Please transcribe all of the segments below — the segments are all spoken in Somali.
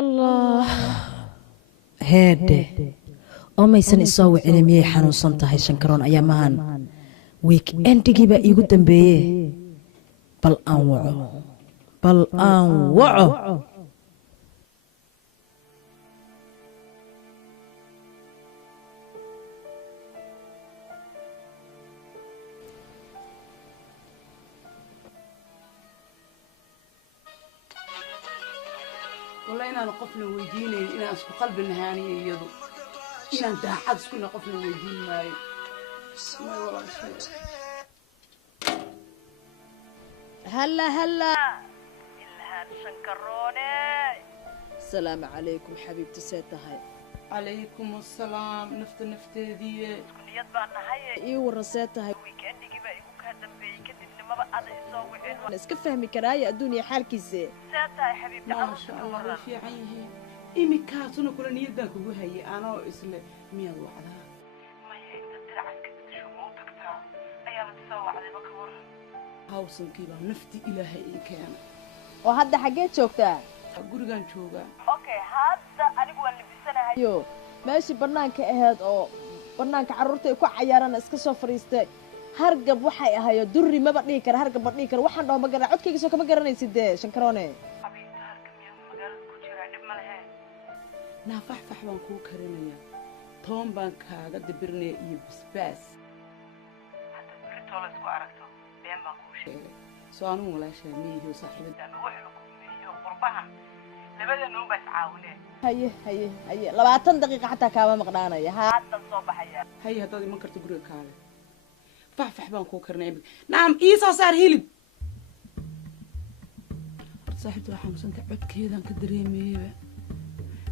الله هاد أميسن إساو علمي حنون صنتها شنكرون أيامهان ويك أنتجي بقى يقدم بيه بل أنوعه والله أنا قفنا ويديني إنا أسكو قلب النهاني يدو إنا أنت حد سكنا قفنا ويدين ماي ما والله شيء هلا إلهان شنكروني السلام عليكم حبيبتي سيتهاي عليكم السلام نفت ذي كليات بأن هاي إيه ورسيتهاي ويكأني جيبا إيقو كهدم بي كدب ما بقى يسوي إنه اسكف فهمي كراية الدنيا حالك إزاي سيتهاي حبيبتي ما شاء الله في عينه إيمي كاتونا كل نيدك وهي أنا إسلا مية وعدها ما هي أنت تلعب كده شو موتك تا أيام تسوي على بكور هاوسن كيبا نفتي إلهي كان وهذا حاجات شوكتا gurigan jooga okay hadda anigu waan libisanahay meeshii banaanka ahayd oo banaanka carruurta ay ku cayaaraan iska soo fariistay hargab waxay ahayo durri maba dhigi kara hargab ma dhigi kara waxaan dhaw ma garan codkayga soo kama garanaysid shankaroone habiibta hargab miyaa magaalada ku jira dhib ma lahayn naafaxfax baan kuu karinaya toon baan kaaga dabirnaya iyo basbaas hadda birtoola isku aragto been baan kuu sheegay soo anugu walaashaa miyihiiyo saaxiibada قربها لبدا نوم بس عاونين هي 20 دقيقة حتى كاما مقدانيا هذا الصبح هي هذا ما كرت غريق كاله فحفح بان كو كرناي نعم ايسا صار هيلب صاحبتي waxaan santa codkeedan ka dareemayay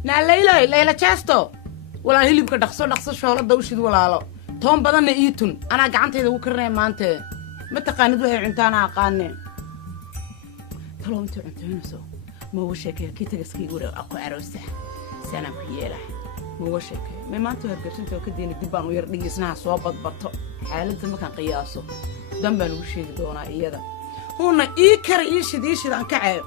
na leela chaasto wala hilibka dhaqso shoolada u shid walaalo toon badanna iitun ana gacantayda ugu karnay maanta ma taqaanid waxay cuntaana aqaaneen talo inta cuntaynayso ما هو شكل كي تجسكي ورا أكو عروسة سنة بيلا ما هو شكل ما أنتوا هرجعتوا أنتوا كدين الدبان ويردي يسنا صوابط بطة حالة ما كان قياسه دم وشي دونا إيدا هون إيكر إيش عن كعب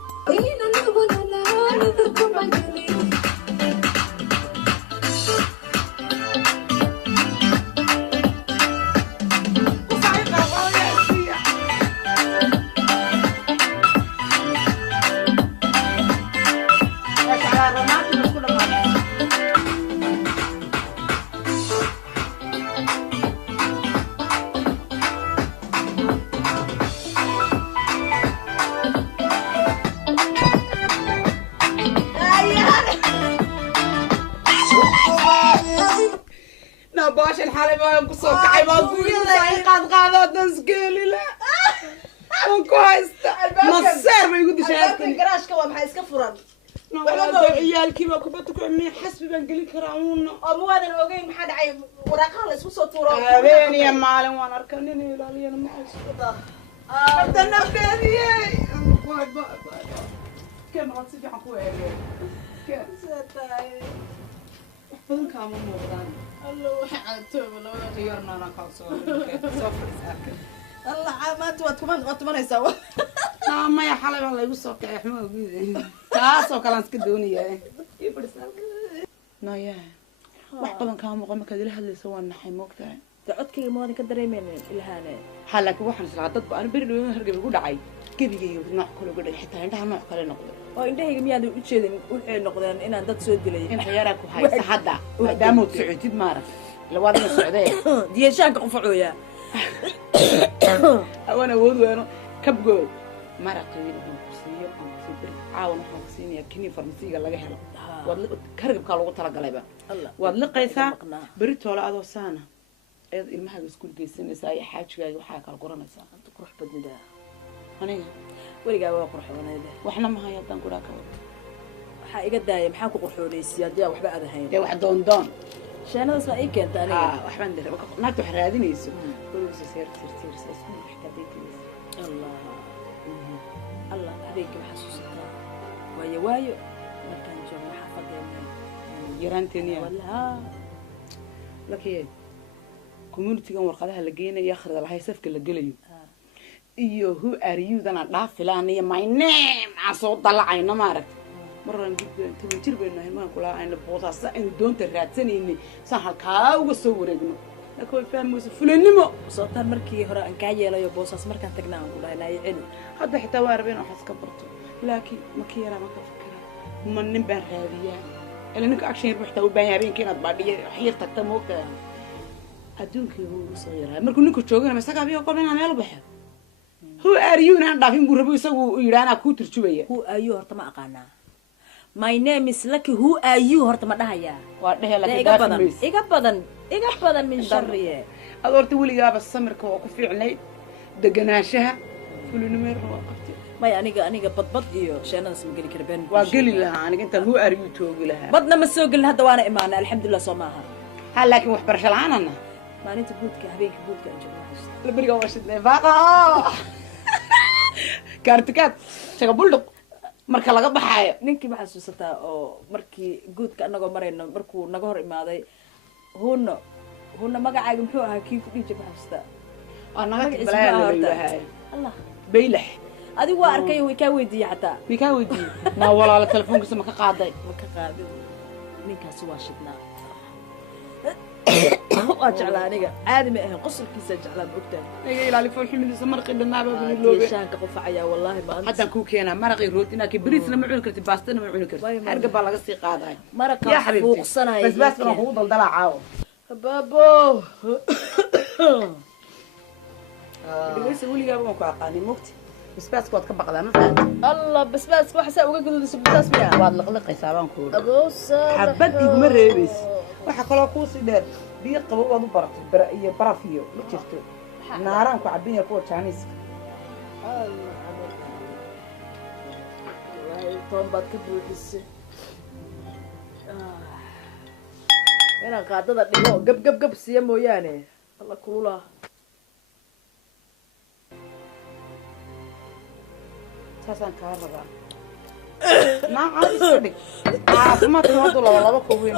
باش الحالة ما ينقصوا كعي ما أقولي قاعد نسقيلي لا كويس مصير ما يقول شيء قراش كوام حيس كفران والله عيالك ما كبتك عمي حسبي بنقلي كراونا أبو هذا الوجين محد عيب وراقها لسه صوت ورا أبين يا معلم وأنا أركنني لا لي أنا ما أحس بدنا بيدي كم غتصير عفوا كم ستاي فين كمان موضوعنا الله حياتي ولا غيرنا أنا خالص سافر ساكن الله عامات واتمنى يسوا ما يا حلال والله يوصل يا حمود تاسو كلام سكدوني يبرسال نايا wax badan ka muuqan marka la hadlayso waan naxay moogtahay codkayga ma waan ka dareemeynaa ilhaane halak waxaan isla dad baan bari dhawaan hargab ugu dhacay gabigayga nooc kale uga dhacay xitaa indhaha nooc kale noqday oo indhahayga miyaan u jeedin u noqdeen inaan dad soo dilay in xiyara ku haysa hadda maadaama uu socotid maaraf lawadna socday diyashaanka qufacooya أنا وذوانو كبجو مرقين وكسية وكسية عاون وكسية كني فرنسية الله جهلا وادل كرب كالو ترى قلبه وادل قيسا بريت ولا هذا سنة المها بسكول قيسين ساي حاجة جاي وحاجة القرآن سا أنت كروح بدنا ده هني ورجع وقروح وانا ده وإحنا ما هي يدان كذا كذا حقيقة دايم حاكو قروحوني السيادة وحبة هذا هين ده واحد دون شان هذا اسمه إيه كنت أنا وحبان ده ما تحرادين يسو كل سير اسمه حكاية الله الله هذيك محسوسة وايو مكان جمع حفظ جيران تانية ولا لك إيه كوميونتي كان ورقدها لقينا يخرج على هاي سفك اللي قليو إيوه هو أريو ده أنا لا فلان يا my name عصوت طلع عينه ما عرفت marran gudbeen toban jir baynu nahay maan kula ayna boosaas aynu doonta raadsanayni saan halkaa uga soo wareegno laakiin way fahmayso fulinimo sootaan markii hore aan kaa yeelayo boosaas markaan tagnaa aan ku dhahay naayo celi hadda xitaa waa rabeen waxaas ka barto laakiin ma ka yaraa ma ka fikiraa ma nin baan raadiyaa ila ninka action yar xitaa u baahan yahay habeenkii inaad baadhiyo xiyir tagta moogtaa adduunkii wuu ugu soo yaraa markuu ninka joogana isaga abiyo qol inaan meel baxo who are you inaan dhaafin buu rabo isagu yidhi anaa kuu turjubaya who are you horta ma aqaanaa my name is lucky who are you horta ma dhahayaa waa dhehe laakiin iga badan min sharriye ad horta weligaaba samirka waa ku fiicnayd deganaanshaha fulinimeerna waa qabtay may aniga badbad iyo sheenadaas ma geli kara been waa geli lahaa aniga intaan who are you toogi lahaa badna ma soo gelin hadda waana imaanay alxamdulillah soo maaha ha laakiin waxbarasho la-aanana maalinta guudka habeenka guudka aan joogno la beriga waa shidnay baaqa kaartikaad shaga buldhuq marka laga baxaayo ninkii ma xasuusataa oo markii guudka anagoo marayno markuu naga hor imaaday huna magacaaga muxuu ahaa kii ku dhihi jir ma xasuustaa waa naga tibalaayahay allah baylax adigu waa arkay way kaa weydiiyey xataa way kaa weydiiyey naa walaalo telefoonkiisa ma ka qaaday ma ka qaadin ninkaasi waa shidnaa waa jeclaa aniga caadi ma ahayn qosolkiisa jeclaa ma ogtahay iga ilaali foolxumidiisa maraqii dhannaaba buniloobe shaanka qofacayaa wallaahi maanta haddaan kuu keenaa maraqii rootina ki bariisna ma cuni karti baastana ma cuni karti harga baa laga sii qaadaya maraqaa fuuqsanaya basbaaskana waa kugu daldalaa caawo baabo dhegeysa weligaaba waan ku aqaanay mogti basbaaska waad ka baqdaa ma fahanti allah basbaaska waxa saa uga gududayso basbaas miya waad liqliqaysaa baan kuuhi aboosa xabad iguma reebaysa waxa kaloo kuusii dheer biyo qabo waad u baratay iyo baraf iyo ma jirto naaraan ku cabinaya kuwa jaaniiska toon baad ka buuxisay inaan qaadada dhigo gab siiya mooyaane alla kulula saasaan kaa rabaa naacaa iska dhig caafimaadka haddu laba kuwiin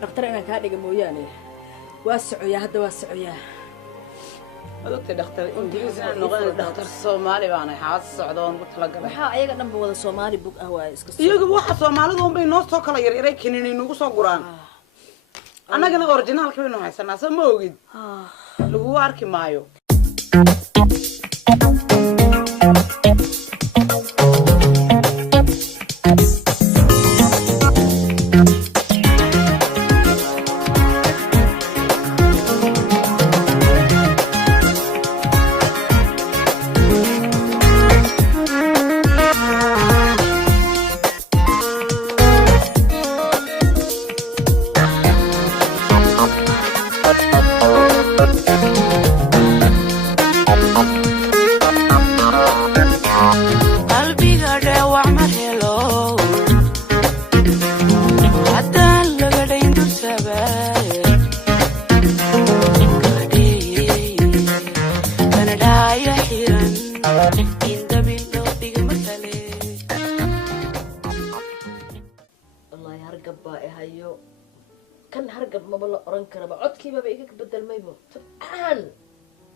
dhaktar inaan kaa dhiga mooyaane waa socoyaa hadda waa socoyaa adogta dhaktar ingiriis inaan noqon dhaktar soomaali baanay xaas socda oon ugu talagalay waxaa ayaga dhanba wada soomaali bug ah waaye iska iyaguba waxa soomaalida unbay noo soo kala yaryaray kinin inugu soo guraan annagana orijinaalka baynu haysanaa soo ma ogid lagugu arki maayo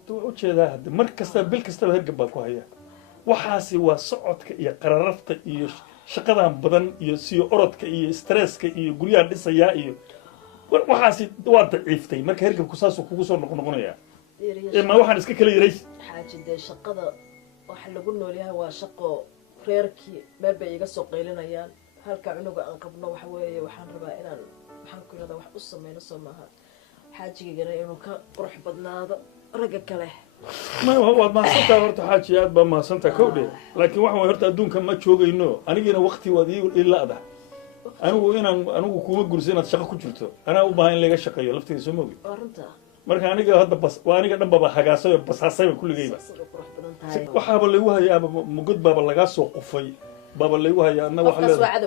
ujeedaa hadda mar kasta bil kastaba hergab baa ku haya waxaasi waa socodka iyo qararafta iyo shaqadan badan iyo siyo orodka iyo stresska iyo guryaha dhisayaa iyo waxaasi waa daciiftay marka hergabku saasuu kugu soo noqnoqonayaa ma waxaan iska kala yaray xaaji dee shaqada waxa lagu nool yahay waa shaqo reerkii meel bay iga soo qaylinayaan halka cunuga aan qabno waxa weeye waxaan rabaa inaan maxaan ku yidhahdaa wax u sameyno soo maaha xaajigana inuu ka qurux badnaado ragga kale waad mahadsantaha horta xaaji aad baa mahadsantaha kowdhe laakiin waxa way horta adduunka ma joogayno anigina waqti waad ilaada anigu kuma gursa inaad shaqo ku jirto anaa u baahan in laga shaqeeyo laftiga soo mogi marka aniga hadda waa aniga dhan baba hagaasay oo basaasayba kulligayba waxaaba laygu hayaaba mugod baaba lagaa soo qufay baaba laygu hayaa adna waxa leedahay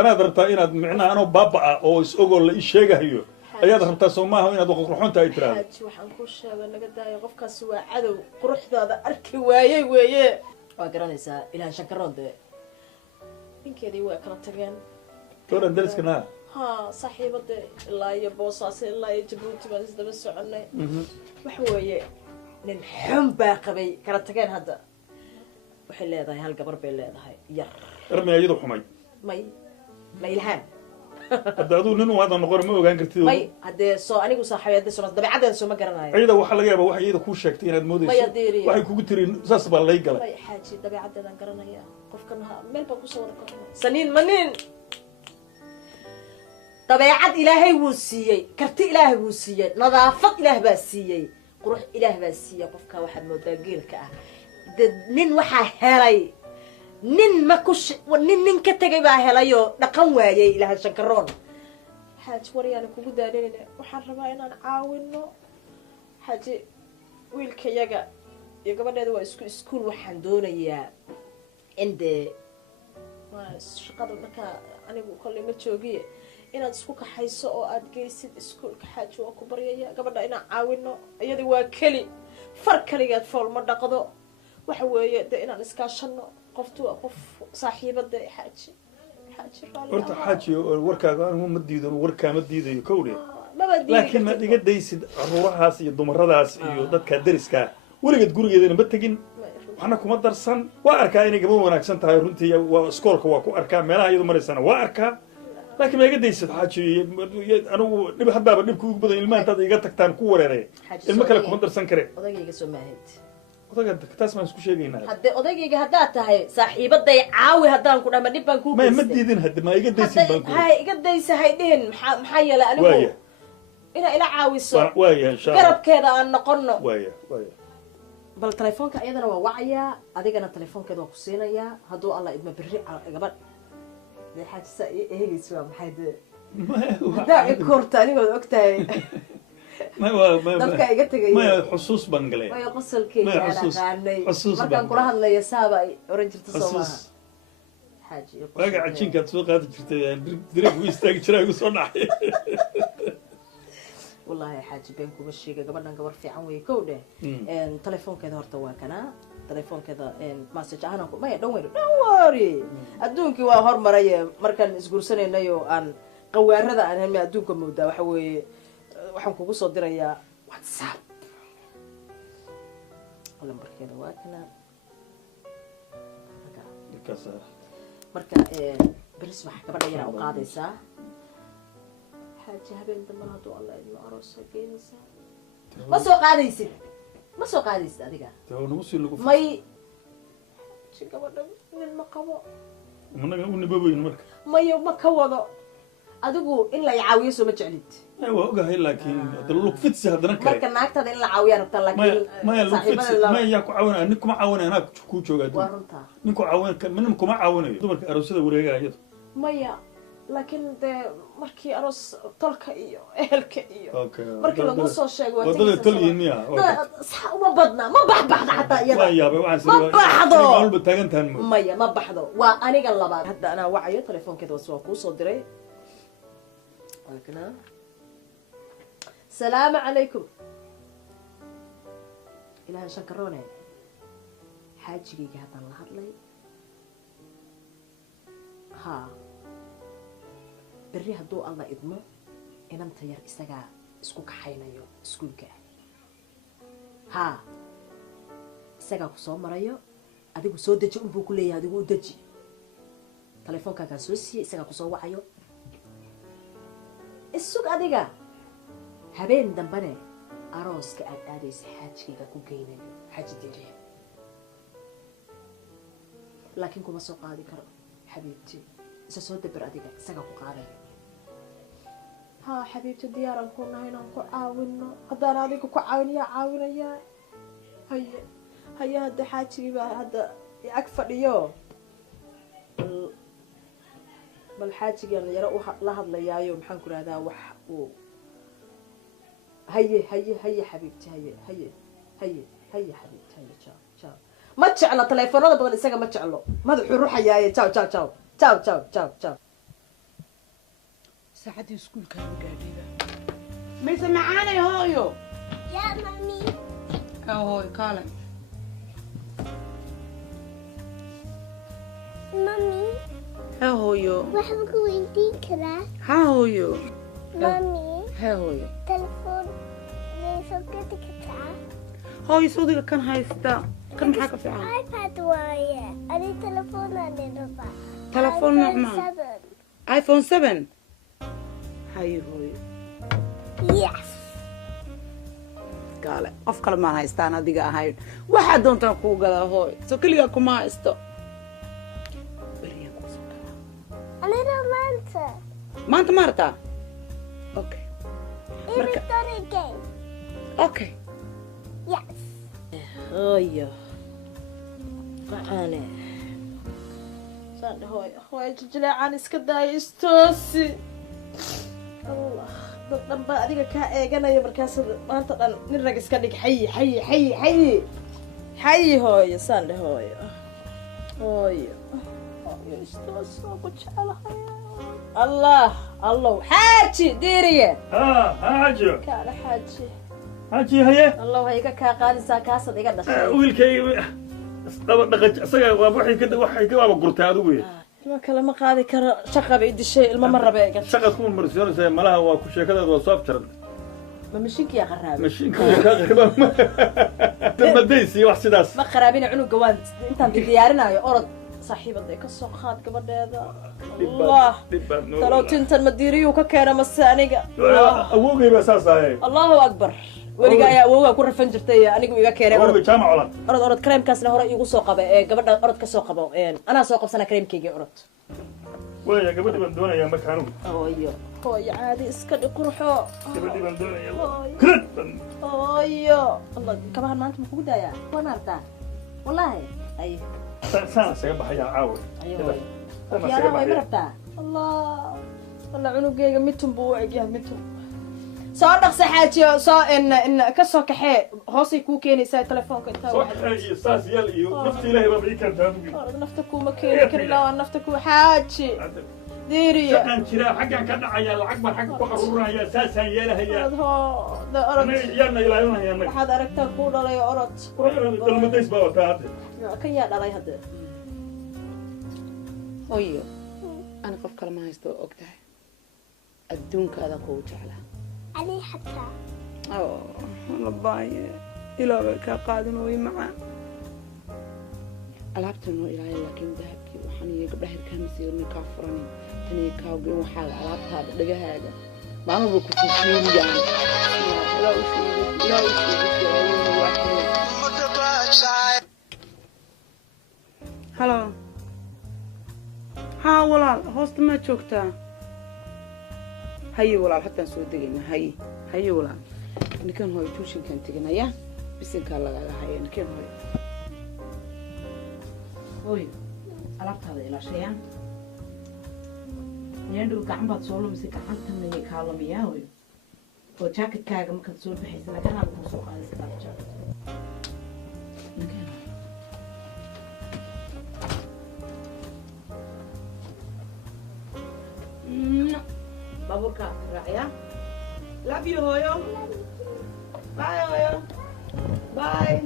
anaad rabtaa inaad micnaha anoo baaba-a oo is-ogoo la ii sheegahayo ayaad rabtaa soo maaha inaad qurxoonta ay tiraahdo xaaji waxaan ku sheegay naga daayo qofkaasi waa cadow quruxdaada arki waayey weeye waa garanaysaa ilaa shankaroon dee ninkeedii waa kala tageen gabadhan dariskana ha saaxiibada ilaa iyo boosaaso ilaa iyo jabuuti baan isdaba soconay waxa weeye nin xun baa qabay kala tageen hadda waxay leedahay hal gabar bay leedahay yar armay ayadu xumay may la ilhaan hadda aduu nin waada noqon ma ogaan kartid may haddee soo anigu saaxiibeed soo dabeecadeeda soo ma garanayo ayada waxa laga yaabaa waxay iyada kuu sheegtay inaad moodayso Maya deeriya. waxay kugu tiri saas baa lay galay may xaaji dabeecadeedan garanaya qofkan meel baa kusoo wada kornay saniin manin dabeecad ilaahay wuu siiyey karti ilaahay wuu siiyey nadaafad ilaah baa siiyey qurux ilaah baa siiyey qofka waxaad moodaa geelka ah nin waxaa helay nin ma ku nin ka tegay baa helayoo dhaqan waayey ilaahay shankaroon xaaji waryaana kugu daadinayna waxaan rabaa inaan caawino xaaji wiilkayaga iyo gabadheeda waa isku iskuul waxaan doonayaa in dee shaqada markaa anigu kolley ma joogiye inaad isku kaxayso oo aad geysid iskuulka xaaji waa ku baryaya gabadha inaan caawino iyada waa keli far kaligeed fool ma dhaqdo waxa weeye dee inaan iskaashano qoftu waa qof saaxiibada xaaji horta xaaji warkaaga anigu ma diido warkaa ma diidayo kowdhe maba diidi laakiin ma dhiga daysid caruurahaas iyo dumaradaas iyo dadka deriskaa weligeed gurigeedana ma tegin waxna kuma darsan waa arkaa inay gaba wanaagsan tahay runtii waa iskoolka waa ku arkaa meelaha iyadu maraysana waa arkaa laakiin ma iga daysid xaaji anigu dhib haddaaba dhibka ugu badan ilmaha intaad iga tagtaan ku wareeraya ilmo kale kuma darsan kare odagayga soo maahid odaga taas baan isku sheegaynaa hadde odagayga haddaad tahay saaxiibaday caawi haddaan ku dhama dhib baan kuu ma diidin hadda ma iga daysid baan ku hay iga daysa hay dhihin maxaa yeelay anigu waaya inaa ila caawiso waaya insha Allah garabkeeda aan noqono waaya waaya bal telefoonka iyadana waa wacayaa adigana telefoonkeeda waa ku siinayaa hadduu alla idma berri gabadh dee xaajisa eegaysa waa maxay dee haddaa ikorta anigood ogtahay dadka iga tegaya maya xusuus baan galay maya qosolkeyga Maya, aan xusuus- aqaanay xusuus markaan baan kula galay. hadlaya saaba ay oran jirta soo maaha xusuus xaaji iyo waaga qosolkeeda. cajiinkaad soo qaadi jirtay direk u istaagi jiraa igu soo dhacay wallahi xaaji been kuma sheega gabadhan gabar fiican wey kow dheh telefoonkeeda horta waa kanaa telefoonkeeda message ahaan ku maya don't worry adduunkii waa hormaray markaan isguursanaynayo oo aan qawaarada aan helmay adduunka moodaa waxa weeye waxaan kugu soo dirayaa whatsapp lambarkeeda waa kanaa marka beris waxa gabadha yaraa u qaadaysaa xaaji habeen dambe hadduu alla idmo aroosa geynaysaa ma soo qaadaysid ma soo qaadaysid adiga may gabadha nin ma qabo managa u nibabayn marka mayo ma ka wado adigu in la caawiyo soo ma jeclid waa ogahay laakiin lug fidsi haddana kale marka naagtada in la caawiyaa rabtaa laakiin maya lug fidsi maya yaa ku caawinaya nin kuma caawinaya anaa kuu joogaa waa runtaa ninku caawin nin kuma caawinayo dumarka aroosyada wareegaya iyadu maya laakiin dee markii aroos tolka iyo ehelka iyo okay markii lagu soo sheego waa wadada tolyiin miya uma badna ma baxbaxda xataa iyada waa yaabay waxaan ma baxdo walba taagantaan mo maya ma baxdo waa aniga labaad hadda anaa wacayo telefoonkeeda waa kuu soo diray وكنا السلام عليكم إلهي شكروني حاجي هذا الله هذلي ها بري هدو الله إدمو إن أنت ير إستجا سكوك حينا يو سكوك ها إستجا كسوم مرايو أدي كسود دجي أم بكلية أدي كودجي تلفون كاسوسي إستجا كسوم وعيو السوق أديجا هبين دمبني أروس كأد أديس حاج كيكا كوكيني حاج ديري لكن كم سوق أديكر حبيبتي سأسود دبر أديكا سجا كوكاري ها حبيبتي ديارا كنا هنا كعاونا هذا أديك كعاون يا عاون يا هيا هذا حاج كيبا هذا أكفر يو bal xaajigan yaro la hadlayaayo maxaan ku rahdaa wax uu haye xabiibti haye xabiibti haye ciao ma jeclo telefoonada badan isaga ma jeclo madaxuu ruxayaaye ciao saacadii iskuulkaa gaadhayba mayse macaanay hooyo yaa mami hooyo kaale mami ha hooyo waxaan ku weydiin karaa ha hooyo mami ha hooyo telefoon may soo gadi kartaa hooyo sawdiga kan haysta kan maxaa ka fiican iPad waaye. Ani telefoon aan rabaa. telefoon nocma iPhone 7 hayo hooyo Yes. gaale qof kale maan haystaan adiga ahayn waxaa doontaa kuu gadaa hooyo soo keligaa kuma haysto beriyaan kuusoo galaa Ani maanta. maanta ma artaa okay marka Story game. okay Yes. hooyo qacaane saan hooyo jijileecaan iska daaya istoosi allah dad dhan baa adiga kaa eeganaya markaas maanta dhan nin rag iska dhig xayi hooyo saan dhe hooyo hooyo istoosi waa ku jecelahay allah allow xaaji diiriye ها حاجة kaale xaaji حاجي هي allow ha iga kaa qaadaysaa kaasad iga dhashay wiilkay daba dhaqaj asaga waa waxay ka waaba gurtay adigu ilma kale ma qaadi karo shaqa bay dishay ilma ma rabe egan shaqad ku marsiinaysa malaha waa ku sheekadeeda waa soo afjaran ma mashiinkiyaa qaraabe mashiinka ka qariban madaysi wax sidaas ma qaraabina cunuga waan intaan diyaarinaayo orod saaxiibaday ka soo qaad gabadheeda allah talow tintan madiiriyuu ka keena mase aniga awogay baa saas ahay allahu akbar weliga ayaa awowgaa ku rafan jirtay anigu iga keenay awogay jaamac olan orod kareemkaasna hore igu soo qaba gabadha orod ka soo qabo anaa soo qabsana kareemkayga orod waya gabadhi baan doonayaa marka anugu hooyo hooyo caadi iska dhig qurxo gabadhi baan doonayaa krad hooyo allah kabahan maanta ma kugu daayaa waa maartaa wallaahi ay saan isaga baxayaa caawa yaaraha way ma rabtaa allah cunugayga mitun buu u egyahay mitun soo dhaqsa xaajiyo soo ka soo kaxee hoosay kuu keenaysaa telefoonka intaa iyo saas yal iyo nafti ilaahay baa ii kantaa orad nafta kuuma keeni karin laa nafta kuu xaaji diiriya shaqan jira xaggan ka dhacaya lacag baan xagga ku aruurinaya saasaan yeelahayaa orod yaana ilaalinayaa waxaad aragtaa kuu dhalay orod dalmadays baa wataa hadda kan yaa dhalay hadda hooyo ani qof kale ma haysto og tahay adduunkaada kugu jeclaa Ani hataa. la baaye ilaabay kaa qaadin way macaan alaabtan oo ilaahay laakiin dahabkii waxaan iyo gabdhaha hirkaama siirnay kaa furanin tan iyo kaawgeen waxaa alaabtaada dhagahaaga maalmaba ku fiiriyaan halo haa walaal hoosta maa joogtaa haye walaal haddaan soo degayna haye walaal ninkan hooyo tuushinkaan teganaya bisinkaa lagaga haya ninkan hooyo alaabtaada ilaashayaan niyandhow gacan baad soo lumisay gacantana kaa lumiyaa hooyo oo jaaketkaaga markaad soo baxaysa laganaada kuu soo qaadaysa daaba jaaket ninkan baabuurka raacaya love you hooyo bye hooyo bye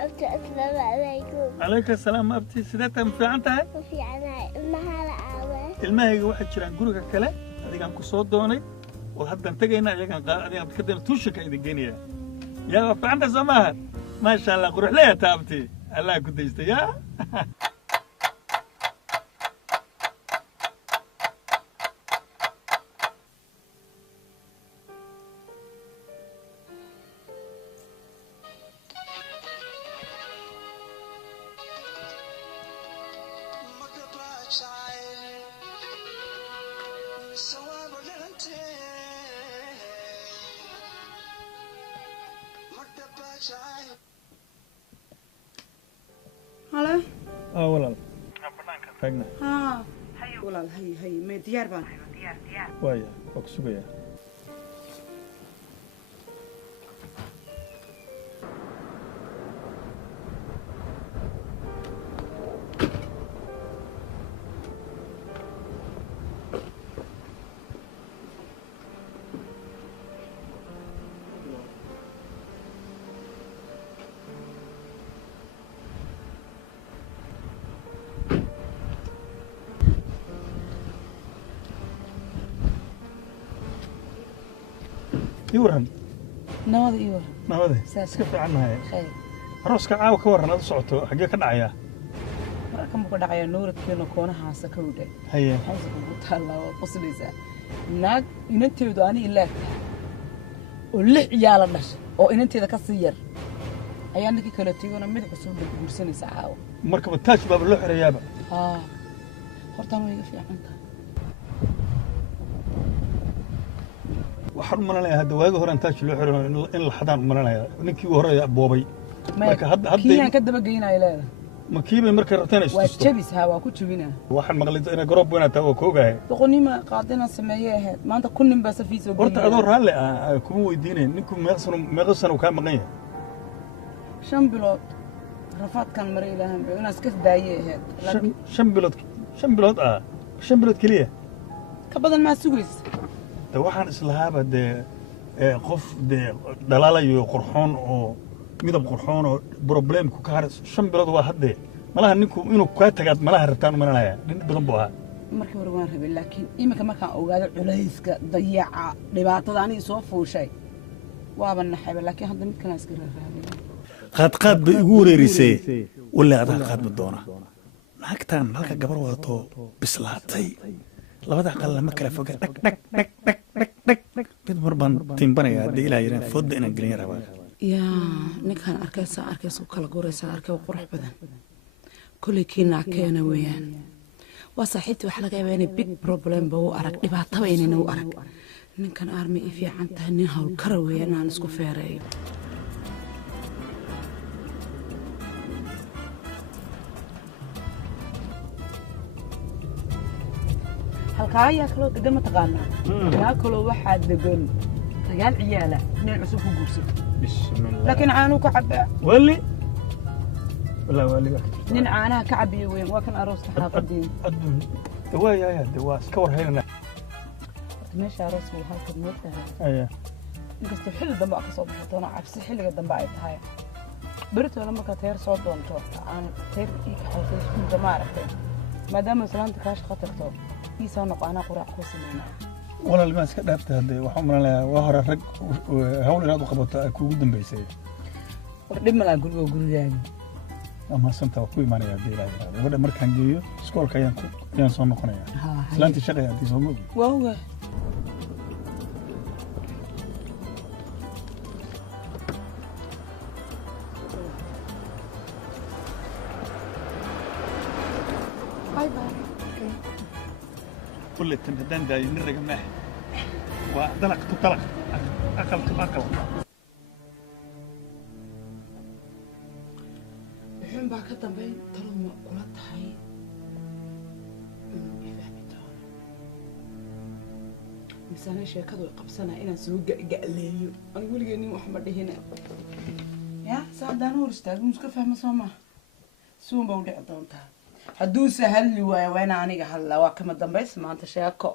Assalamu alaikum. calayka asalaam abti sideetaa ma fiican tahay Ma fiicanahay. Ilmaha la aawe. ilmahayga waxay jiraan guriga kale adigaan ku soo doonay oo haddaan tegayna adigaan kadana tuushanka idin geenaya yaa waa fiican tahay soo maaha maasha allah quruxleya taa abti allah ku daysta yaa halo walaal taagna haa walaal haye may diyaar baan waaya waa ku sugayaa يورن نوض يورن نوض ساس كيف عنها خير روسك عاو كورن هذا صعته حقي كدعيا markan ku dhacay nuuradkeena koonaha sakowda هي xawsa ku taala oo qoslaysa naag inanteedu ani ilaa oo lix yaala dhashay oo inanteeda ka sii yar ayaa ninkii kala tagayna mid cusub la guursanaysa caawa markaba taaj baab loo xirayaaba hortaan way iga fiican tahay waxaan u malanayaa hadda waagi hore taaj loo xiro in la xadaan u malanayaa ninkii hore ayaa boobay marka hadda kiyaan ka daba geynay leedahay ma kiibay markay rabtaan waa jabis waa ku jabinaa waxaan maqlay in garoob weyn taa oo koogahay doqonima qaadina sameeyay ahayd maanta kun nin baa safiiso horta adoo raalle ah kuma weydiineen ninku meeqa sano ka maqan yahay 5 bilood rafaadkan maray ilaahan bay inaas ka daayay ahayd laakiin 5 bilood 5 bilood kaliya ka badan ma sugays waxaan islahaaba de qof de dhalaalayo qurxoon oo midab qurxoon oo problemku ka har 5 bilood waa hadde malaha ninku inuu ka tagaad malaha rabtaan malanaya nin badan buu ahaa markii hore waan rabay laakiin imika markaan ogaado culayska dayaca dhibaatada aniga soo fuushay waaba naxay laakiin hadda mid kale iska raadin qaad bay igu wareerisay walla adaa qaad ma doona naagtan halka gabar wadato bislaatay labada qal lama kala foga dhag dhag dhag dhag dhag dhag mid marban timbanaya hadii ilaa yaraan fooda inaan gelin rabaa yaa ninkan arkaysa kala guraysa arkay qurux badan kulli kiina keena weeyaan waa saaxiibtii waxa laga yaabaa inay big problem ba uu arag dhibaato inay u arag ninkan armi i fiican tahay nin hawl kara weeyaan aan isku feereeyo halkaa ayaa kaloo degan ma taqaanaa yaa kaloo waxaa degan ragaal ciyaala nin cusub ku guursan bismillah laakiin caanu ka cabaa wali wala wali nin caanaha ka cabiyo weyn waa kan arooska xaafadiin adun dawaaya dawaa iska war haynaa meesha aroosku halka moodaha aya inkastoo xilli dambe ka soo baxo doona cabsi xilliga dambe ay tahay beritoona marka teer soo doonto aan teer ii ka xalsay isku damaartay maadaama islaanta ka shaqo tagto soo noqona qurac ku sameeyna walaal ma iska dhaafta hadee waxaan malanayaa waa hore rag hawl inaad u qabato ay kuugu dambeysay wardib mala gurigaaga ama santa ku imaanaya deelay gabadha markaan geeyo iskoolka ayaan soo noqonaya islaantii shaqada hadii soo moogi waaw bye bye كل التمدان ده ينرج معه ودلق تطلق أقل تباقل الحين بقى كتب بين ترى كلات هاي مثلا شيء كذا قبسنا إنا سوق قليل أنا أقول لك إني محمد هنا يا سعد أنا ورستاذ مش كفاهم سما سوم بودع دونتها hadduu sahalli waayo waa inaan aniga hadlaa waa kama dambaysa maanta sheeko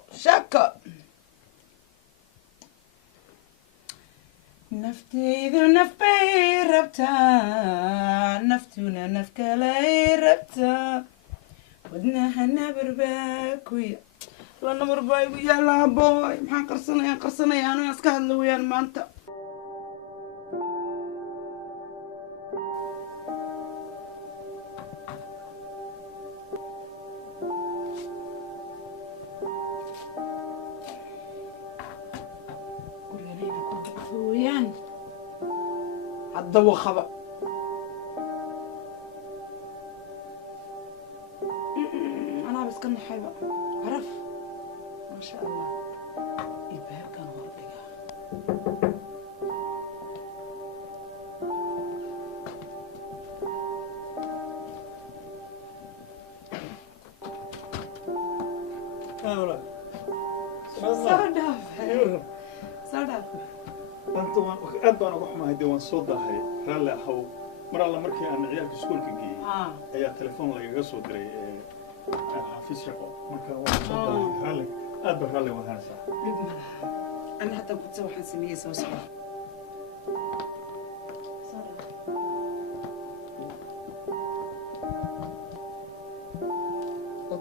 naftaydu naf bay rabtaa naftuna naf kalay rabtaa wadnaha nabar baa ku la nabar baa igu yaalaa booy maxaan qarsanaya aniga iska hadla weyaan maanta hadda waqaba أنا بس كنا حيبة عرف ما شاء الله الباب كان غرقها صدف أنت أبى أنا أروح مع ديوان صوت هاي رلا حو مرة الله مركي أنا عيالك سكول كجي أي تلفون لا يقصو دري حافظ شقة مركا صوت هاي أبى رلا وهذا أنا حتى كنت سوي حسمية سوسة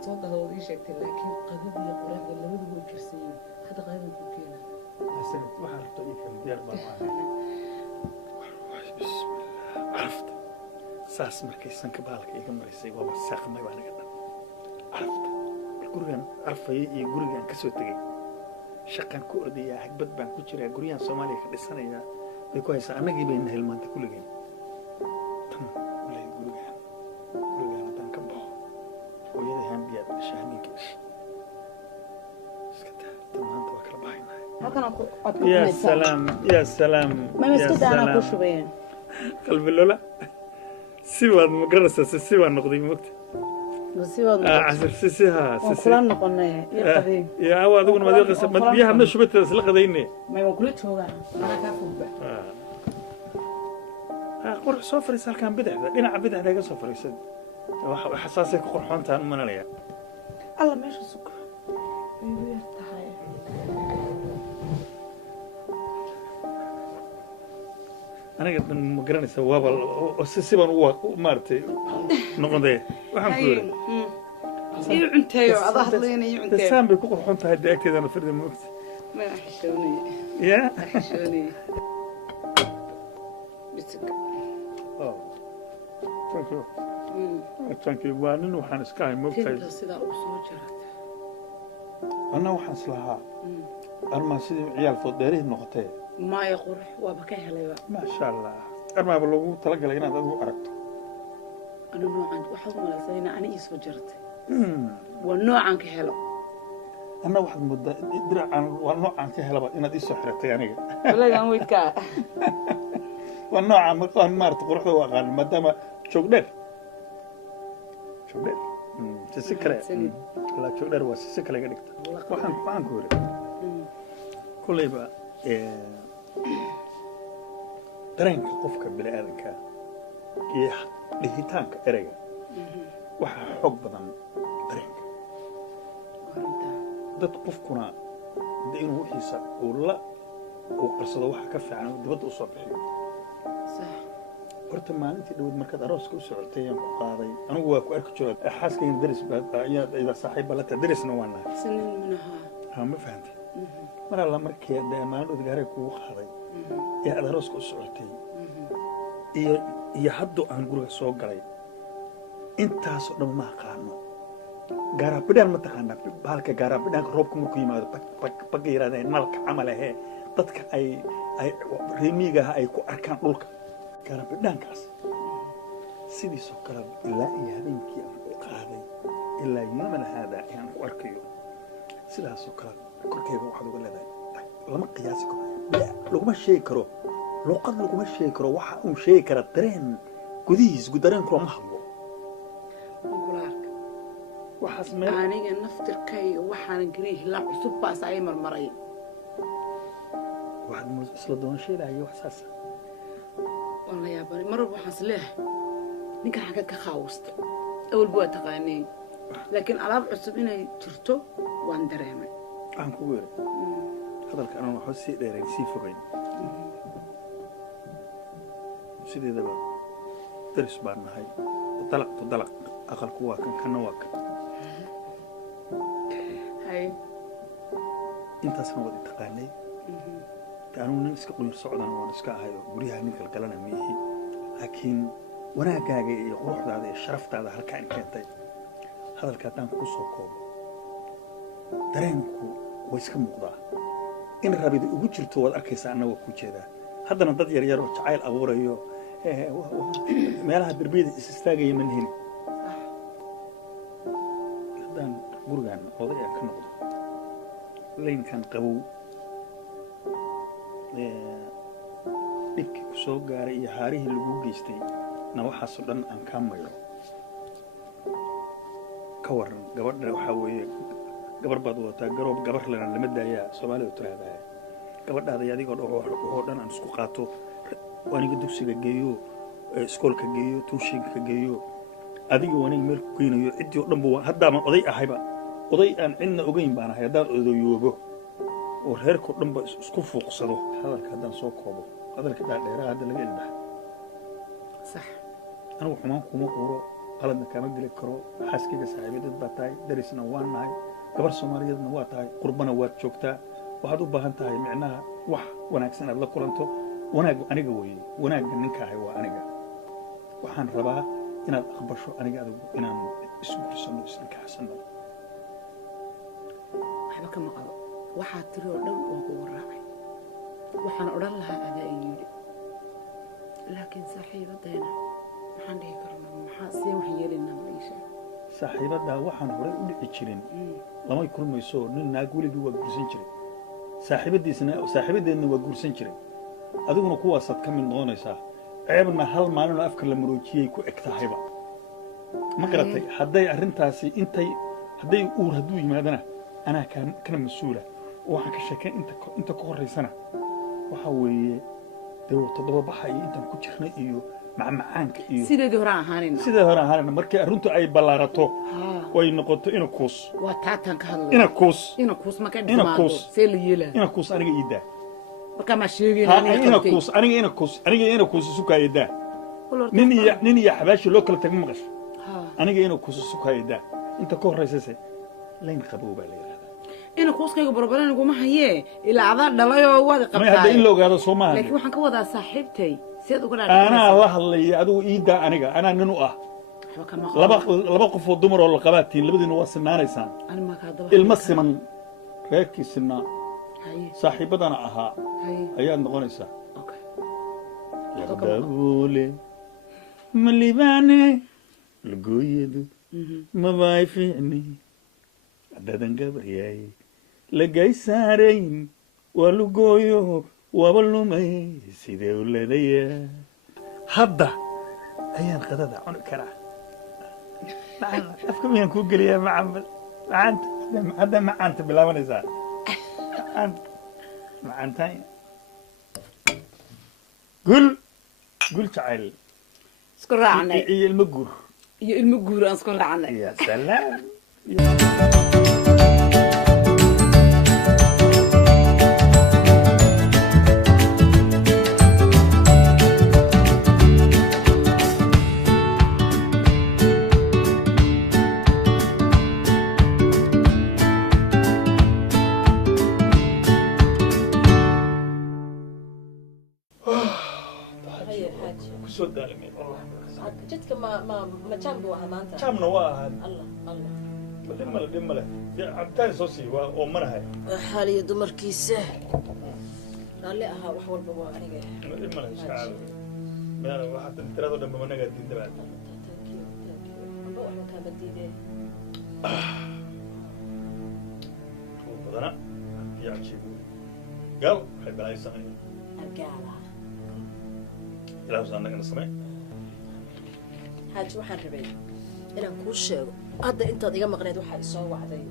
صوت هذا ودي شكل لكن قديم يقرأ اللي هو يقول كرسي حتى غير يقول كذا mahadsanid waxaan rabta ii kala diyaar baan bismillah carafta saas markay sanka baalka iga maraysay waa wasaaqmay baa naga dhan carafta gurigan carfayay iyo gurigan ka soo tegey shaqan ku ordayaa hagbad baan ku jiraa guryahan soomaaliya ka dhisanayaa way ku haysaa annagii bayna helmaanta kulligeen tan walay gurigan haddaan ka baxo hooyaday hambiyaad dhashay hamiinka dhashay iska daa tan maanta waa kala baxaynaa يا سلام يا سلام يا سلام قلب اللولا سوى مقرصة سوى النقدي موقت عسر سيها وكلنا نقولنا يا قديم يا عواد أقول ما دي قصة ما بيها من شو بتسلق ذيني ما يوكلت هو أنا كافو قرح صفر يسال كان بدع لنا بدع ده صفر يسد حساسك قرحان تان من عليها الله ماشي سكر أنا قد مقرني سوابا وسيبان مارتي نقضي وحن كوري يعنتيو عضاه لينا يعنتيو تسام بيكون حنت هدي أكيد أنا فرد الموت ما حشوني يا حشوني بسك thank you وأنا وحن سكاي موت كيف سيدا وصوجرت أنا وحن سلها أرما سيد عيال فضيري نقطة ما يقرح وبكيه ليبا ما شاء الله أرما بلوغو تلقى لنا هذا أركته أنا نوعا وحظ ولا سينا أنا يسوجرت والنوعا كهلا أنا واحد مدة درع عن والنوعا كهلا إن دي سحرت يعني ولا كان ويتكا والنوعا مثلا مارت قرحه وقال ما دام شوكدر تسكره لا شوكدر وسكره قدكت waxaan ku hore kullayba dareenka qofka bini'aadanka iyo dhihitaanka ereyga waxa xoog badan dareenka dad qofkuna inuu wixiisa uu qarsado waxa ka fiican oo dibadda u soo bixiyo horta maalintii dhawaad markaad arooska u socotay aan ku qaaday anigu waa ku arki jiray xaaskayna daris ida saaxiib balata darisna waan nahay sinin minaha ما فهمت مرة الله مركي ما عنده ذكرى كوخ يا أدرس كوس صورتي يحدو عن جروح سوق علي أنت صدق ما قانو جرا بدل ما تخنا بالك جرا بدل روبكم كوي ما بقيرة ده مالك عمله تدك أي رميجها أي كو أركان لوك جرا بدل كاس سيدي سكر إلا يهدين كي قاضي إلا يوم هذا يعني أركيو sidaas oo kale korkeeda waxaad uga leedahay lama qiyaasi karo laguma sheegi karo luqad laguma sheegi karo waxa uu sheegi kara dareen gudihiis dareen karo ma hadlo waxaas meel aniga naftirkay waxaan gariih la cusub baas ay marmaray waxaad isla doon sheegay waxaas wala yaabani mar waxaas leeh ninka xagga ka qaawsta awal buu taqaanay laakiin alaab cusub inay jirto waan dareemay aan ku weeray hadalka aan wax si dheeray si fogeyn sideedaba daris baan nahay dalaq aqalku waa kan kana waa kan hay intaasna wada taqaanay taanu nin iska qoyr socdaan waan iska ahayo guriyaha nin kala galana miihi laakiin wanaagaaga iyo quruxdaada iyo sharaftaada halka in keentay hadalka tan ku soo koobo dareenku way iska muuqdaa in rabida ugu jirto waad arkaysaa annaga ku jeedaa haddana dad yar yar oo jacayl abuurayo meelaha darbiyada is istaagaya manhin haddaan gurigan odaya ka noqdo laynkan qabow dhibkii ku soo gaaray iyo haarihii lagu geystay na waxaasoo dhan aan kaa mayro ka waran gabadha waxaa weeye gabar baad wadataa garoob gabar lana lama daayaa soomaalidu tiraahdaa gabadhaada adigoo dhan aan isku qaato waaniga dugsiga geeyo iskoolka geeyo tuushinka geeyo adiga waaniga meel ku geynayo ciddii oo dhanba haddaaman oday ahayba oday aan cidna ogeyn baan ahay haddaan odayoobo oo reerkao dhanba isku fuuqsado hadalka haddaan soo koobo hadalka dhaadheeraha hadda laga ilbaxa sax anigu xumaan kuma quuro qaladna kama geli karo xaaskayga saaxiibadad baa tahay darisna waan nahay gabar soomaaliyeedna waa tahay qurbana waad joogtaa waxaad u baahan tahay micnaha wax wanaagsan aad la kulanto wanaag aniga weeye wanaagga ninkaahay waa aniga waxaan rabaa inaad aqbasho aniga adigu inaan isguursano isnikaxsano waxba kama qabo waxaad tiri oo dhan waan kugu raacay waxaan odhan lahaa adaa i yidhi laakiin saaxiibadeena maxaan dhihi karnaa maxaa seen wax yeelaynaa maliisha saaxiibaddaa waxaan horey u dhici jirin lamay kulmayso nin naag weligii waa guursan jiray saaxiibadeedna waa guursan jiray adiguna kuwaasaad ka mid noqonaysaa ceebna hal maalinoo afka la maroojiyey ku eg tahayba ma garatay hadday arrintaasi hadday uur hadduu yimaadana anaa kana mas-uula oo waxaan ka sheekayn inta ka horraysana waxaa weeye dee 7 baxa iyo intaan ku jirnay iyo macmacaanka iyo sideedii hore ahaanayna markii arrintu ay ballaarato way noqoto ina kuus waa taataan ka hadlay ina kuus ma ka dhimaado see la yeelaa ina kuus aniga iidaa marka ma sheegayna ina kuus sukaayadaa nin iyo xabaashi loo kala tagma maqasho aniga ina kuus sukaayadaa inta ka horraysase layn qabow baa la yidhahdaa ina kuuskayga barbaran iguma hayee ilaa adaa dhalayoo waad qabtaay hadda in la ogaado soo maaha laakiin waxaan ka wadaa saaxiibtay seed uga anaa la hadlaya adigu iidaa aniga anaa nin u ah laba qofoo dumar oo la qabaatiin labadiina waa sinaanaysaan ilma siman reerkii sinaa saaxiibadana ahaa ayaad noqonaysaa laqdabuule malibaane lagooyadu mabaay fiicni haddadan gabaryaay lagay saarayn waa lugooyo waaba lumay sidee u leedaya hadda ayaan qadada cuni karaa afka miyaan kuu geliyaa macaanta hadda macaanta bilaabanaysaa macaantaan gul jacayl isku raacnay iyo ilmo guur aan isku raacnay ya salaam jidka ma jaam buu ahaa maanta jaamna waa ahaa allah dhib male cabitaan soo sii waa oo manahay xaaliyo dumarkiisa raalli ahaa wax walba waa aniga dhib male iska caawi waxaa tiraadoo dhanba managaa diindabaa amba waxba kaama diidee badana iyo cajiib gaal waxay balaayo sameeyeen argaala ilaahu saa annagana samee xaaji waxaan rabay inaan kuu sheego hadda intaad iga maqneed waxaa isoo wacday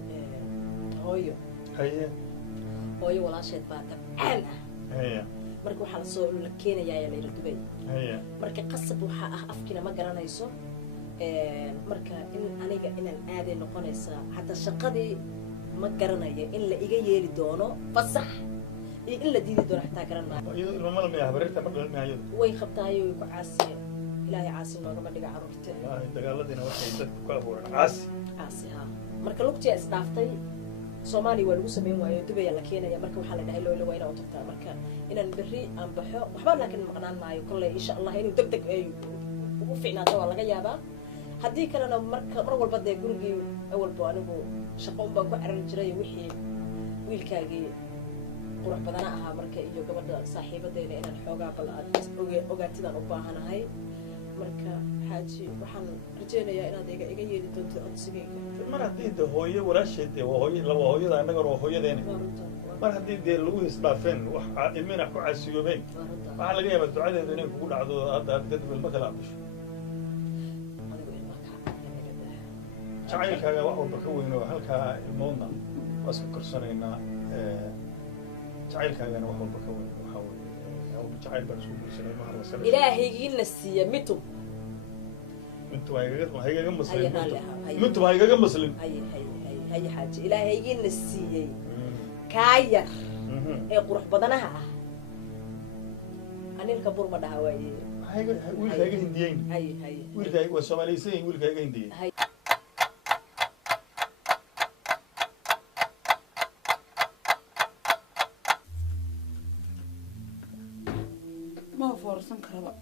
hooyo walaasheed baa dabcaan ah marka waxaa la keenayaa layra dubay marka qasab waxaa ah afkiina ma garanayso marka in aniga inaan aaday noqonaysaa hataa shaqadii ma garanaya in la iga yeeli doono fasax iyo in la diidi doono xataa garan maayo way qabtaayo way ku caasiyeen ilaahay caasi noogama dhiga carruurte dagaaladiina waxay dadku ka abuureen caasi haa marka lugtiyaa isdhaaftay soomaaliya waa lagu samayn waayo dubaya la keenaya marka waxaa la dhahay loola waa inaa u tagtaa marka inaan berri aan baxo waxba laakiin maqnaan maayo kolley insha allah inuu deg deg ay ugu fiicnaato waa laga yaabaa haddii kalena mar walba dee gurigii awalba anigu shaqo unbaan ku carari jiray wixii wiilkaagii qurux badana ahaa marka iyo gabadha saaxiibadeyda inaan xoogaa bal aad ogaatidaan u baahanahay marka xaaji waxaan rajeynayaa inaad iga yeeli doonto codsigeyga mar haddii de hooyo walaasheed dee waa hooyada annagana waa hooyadeena mar haddii dee lagu hisdhaafeen wax ilmina ku caasiyoobeen waxaa laga yaabaa ducadeedu inay kugu dhacdo hadda aad kadib ilmo kale aabasho jacaylkaaga wax walba ka weyn oo halkaa ilmoodna waa isku korsanaynaa jacaylkaagana wax walba ka weyn waxaa weeye jacayl baan isku guursanay ma harlasana ilaahaygiina siiya mitum mintum ha igaga maslin haye xaaji ilaahaygiina siiyey kaa yar ee qurux badanaha ah anilka burma dhaha waaye wiilka iga hindiyeyn wiilka waa soomaaliyeysan yahin wiilka iga hindiyey qabsan karaba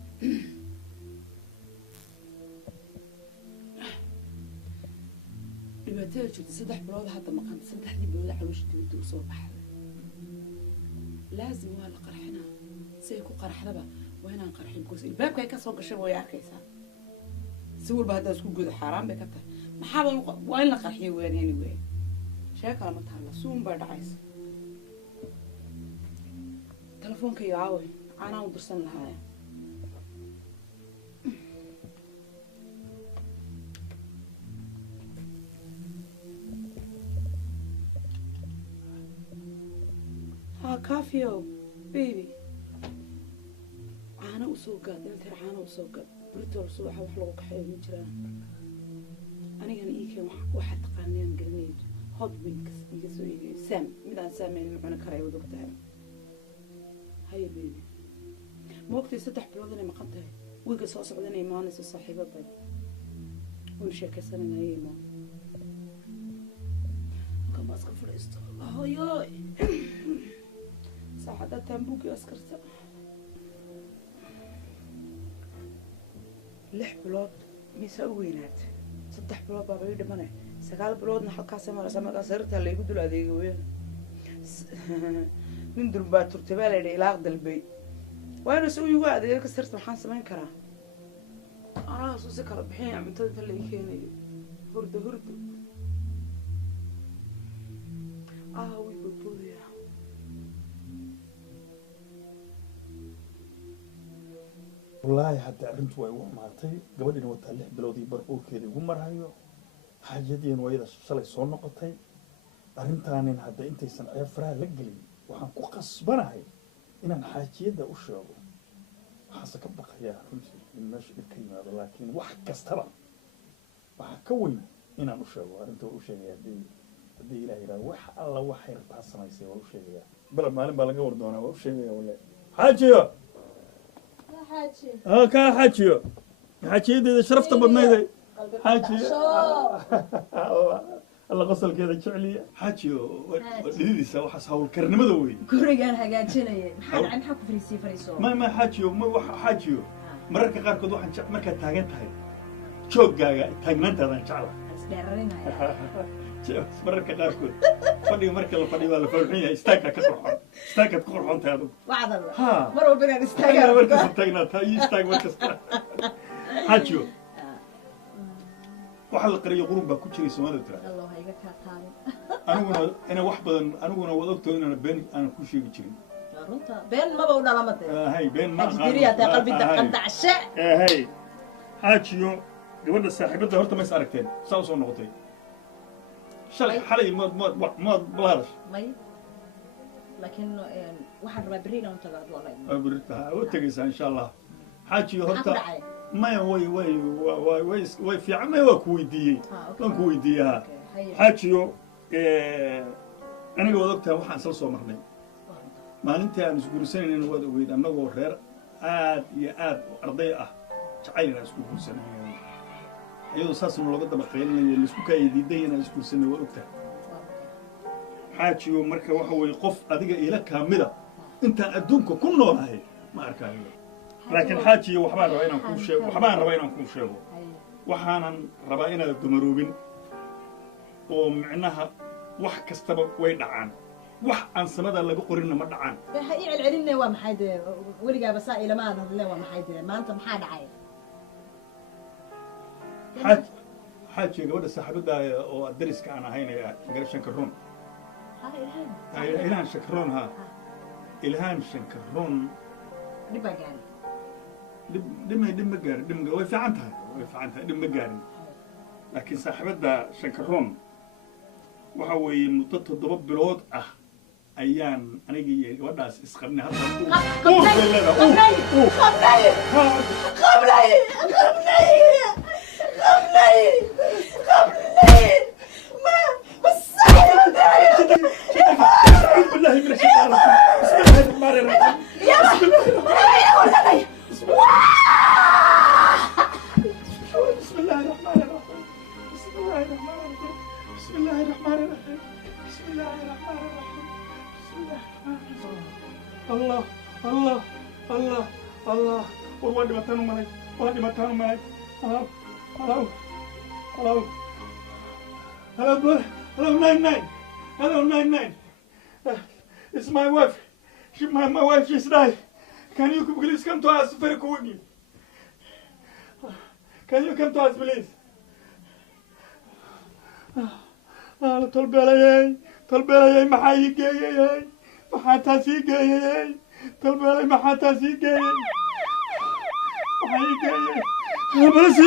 dhibaatada jirta 3 bilood hadda maqan 3 bilood caloosha dibadda u soo baxday laazim waa la qarxinaa si ay ku qarxdaba waa inaan qarxin goos ilbaabka ay ka soo gashay way arkaysaa si walba hadda isku gudo xaraan bay ka tahay maxaa waa in la qarxiyo weyn anyway sheekala ma taala suun baa dhacaysa telefoonka iyo aawe aanaa u dirsan lahaa كافيو بيبي عانا وسوقات انت عانا وسوقات بريتور صباح وحلو كحيل مجران انا كان ايكي واحد قانين قرنيد هوت وينكس يسوي سام مدان سامين معنا كراي ودقتها هيا بيبي ما وقتي 6 بلود انا ما قمتها ويقا سو سعودنا ايمانس وصاحبتي ونشيكا سنة ايمان كما اسكن فريست الله ياي ساعدة تنبوكي أسكرت 6 بلود مسوينات 6 بلود بابا يدمنه 9 بلود نحكا سما صرت اللي يقولوا هذه وين من دربات ترتبال إلى أخذ البيت وأنا سوي واحد إذا كسرت محان سمين كرا أنا أسوس كرا بحين عم تنت اللي كيني هردو ويقولوا يا والله حتى أنت ومعتي قبل إنه تلح بلودي برقول كذي ومرهايو حاجتين ويدا شلي صون نقطي أرنتانين حتى أنت يسن أفرا لقلي وحن قص بناهي إن حاجة دا وشابه حاسك بقيا المش الكلمة لكن واحد كسترا وحكون إن وشابه أنت وشيء دي إلى إلى وح الله وحير تحصل يصير وشيء بلا ما بلا جور دونا وشيء ولا حاجة كا حاجيو حاجيدي شرفت بدنيدي حاجي الله قصل كذا جعلي حاجيو ديديسا waxaas hawl karnimada weey gurigan hagaajinayay maxaa ku fariiso ma xaajiyo ma waxa xaajiyo mararka qaar kood waxaan jecel marka taagan tahay joogaaga taagnaantaada jecel isdheerarinaya mararka qaar kood fadhiga marka la fadhiyo la farxin yahay istaagka ka qurxon istaagka ka qurxon taadu wacdal mar walba inaan istaagaa marka istaagna taa istaag marka xaajiyo waxa la qariyo qurun baa ku jiray Soomaaliya tira Allah hayga ka qaadan aniguna wax badan aniguna wad ogtoo inaan been aan ku sheegi jirin runta been maba u dhalamade hay been ma jiriya ta qalbiga qandacashe hay xaajiyo gabadha saaxiibada horta ma is aragteen soo soo noqotay shalay xalay ma balaadash may laakiin waxaan rabaa bariina inta gaad wallahi بريتها وتجلس إن شاء الله حاجي هرتا ما وي في عمي وكويدي كويديها حاجيو أنا قلتها وحنا سلسلة مرني ما أنت نسقول سنة إنه وده ويد أنا وغير آد أرضية تعينا نسقول سنة أيضا أساس إنه لقد بخيلنا نسقول كيدينا نسقول سنة وقتها حاجيو مركب وحوي قف أديك إلى كاملة أنت أدونك كله هاي ما أركان لكن حاجي وحبان ربينا نكون شيء وحبان ربينا نكون شيء وحنا ربينا الدمروبين ومعناها وح كستبق وين عن وح عن سماد اللي بقولنا ما دعان هي العلنا ومحيد ورجع بس إلى ما هذا لا ومحيد ما أنت محاد عاي حاجي قبل السحابة والدرس كان هنا قال شنكرون إلهان شنكرون ها إلهان شنكرون دم جاري دم جاري وفي عنتها دم جاري لكن صاحبتها شنكرون وحوي مطط الضباب بلود أيام أنا جي وداس إسقني هذا بالله من الشيطان بسم الله الرحمن الرحيم بسم الله الرحمن الرحيم بسم الله الرحمن الرحيم بسم الله الرحمن الرحيم بسم الله الرحمن الرحيم بسم الله الرحمن الرحيم الله الله الله الله وادي متانو ملاي وادي متانو ملاي hello hello hello hello brother hello 99 hello 99 it's my wife my wife just died can you please come to us very quickly can you come to us please طلبي محاي جاي محاتاسي جاي طلبي محاتاسي جاي محاي جاي انا بس